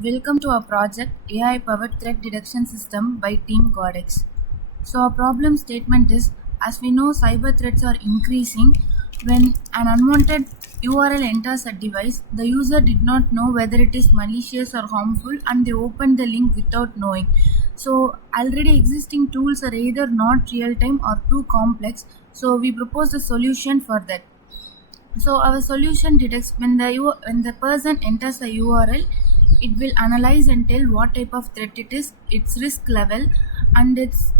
Welcome to our project AI powered threat detection system by Team Guardx. So our problem statement is, as we know, cyber threats are increasing. When an unwanted URL enters a device, the user did not know whether it is malicious or harmful and they opened the link without knowing. So already existing tools are either not real time or too complex. So we propose a solution for that. So our solution detects when the person enters the URL, it will analyze and tell what type of threat it is, its risk level, and its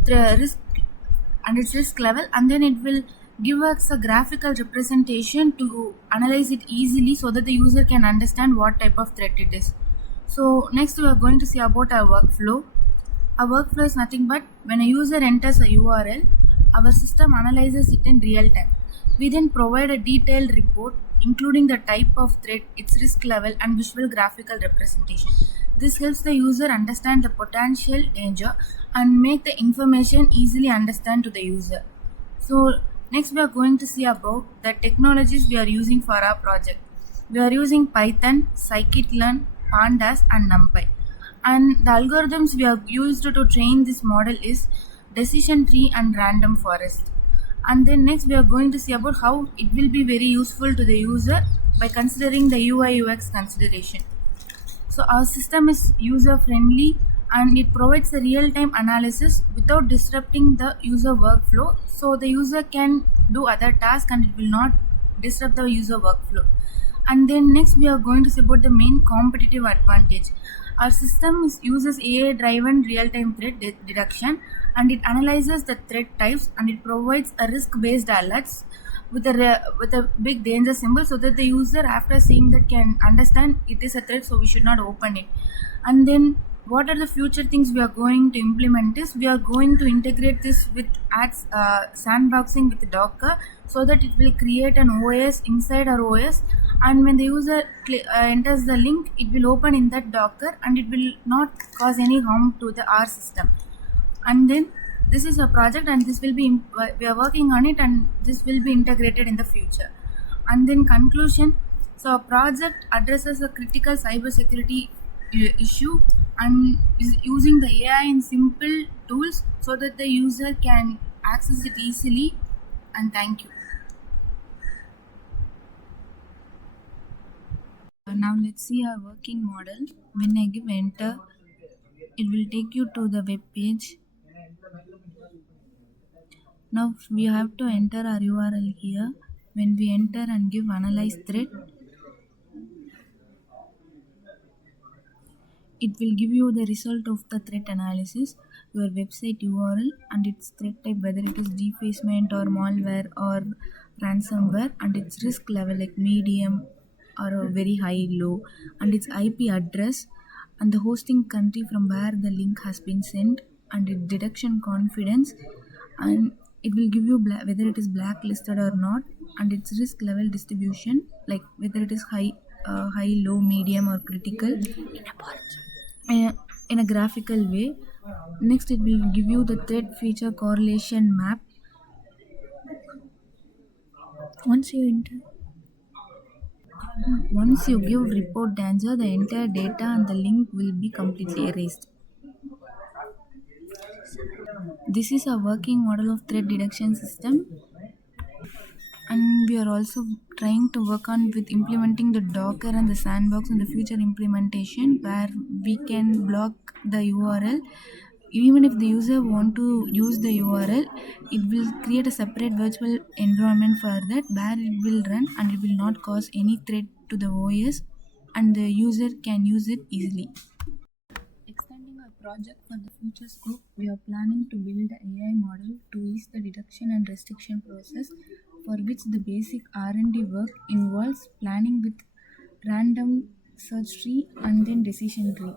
risk level, and then it will give us a graphical representation to analyze it easily so that the user can understand what type of threat it is. So next we are going to see about our workflow. Our workflow is nothing but when a user enters a URL, our system analyzes it in real time. We then provide a detailed report including the type of threat, its risk level, and visual graphical representation. This helps the user understand the potential danger and make the information easily understand to the user. So next we are going to see about the technologies we are using for our project. We are using Python, scikit-learn, pandas, and NumPy. And the algorithms we have used to train this model is decision tree and random forest. And then next we are going to see about how it will be very useful to the user by considering the UI UX consideration. So our system is user friendly and it provides a real-time analysis without disrupting the user workflow, so the user can do other tasks and it will not disrupt the user workflow. And then next we are going to see about the main competitive advantage. Our system uses AI driven real-time threat detection, and it analyzes the threat types and it provides a risk-based alerts with a big danger symbol so that the user after seeing that can understand it is a threat, so we should not open it. And then what are the future things we are going to implement is we are going to integrate this with sandboxing with Docker so that it will create an OS inside our OS, and when the user enters the link, it will open in that Docker and it will not cause any harm to our system. And then this is a project and this will be we are working on it and this will be integrated in the future. And then conclusion, so a project addresses a critical cybersecurity issue and is using the AI in simple tools so that the user can access it easily. And thank you. Now let's see our working model. When I give enter, it will take you to the web page. Now we have to enter our URL here. When we enter and give analyze threat, it will give you the result of the threat analysis, your website URL and its threat type, whether it is defacement or malware or ransomware, and its risk level like medium or very high, low, and its IP address and the hosting country from where the link has been sent, and its detection confidence, and it will give you whether it is blacklisted or not, and its risk level distribution like whether it is high, low, medium, or critical in a graphical way. Next, it will give you the threat feature correlation map. Once you give report danger, the entire data and the link will be completely erased. This is a working model of threat detection system, and we are also trying to work on with implementing the Docker and the sandbox in the future implementation, where we can block the URL. Even if the user want to use the URL, it will create a separate virtual environment for that where it will run and it will not cause any threat to the OS, and the user can use it easily. Extending our project for the future scope, we are planning to build an AI model to ease the detection and restriction process, for which the basic R&D work involves planning with random search tree and then decision tree.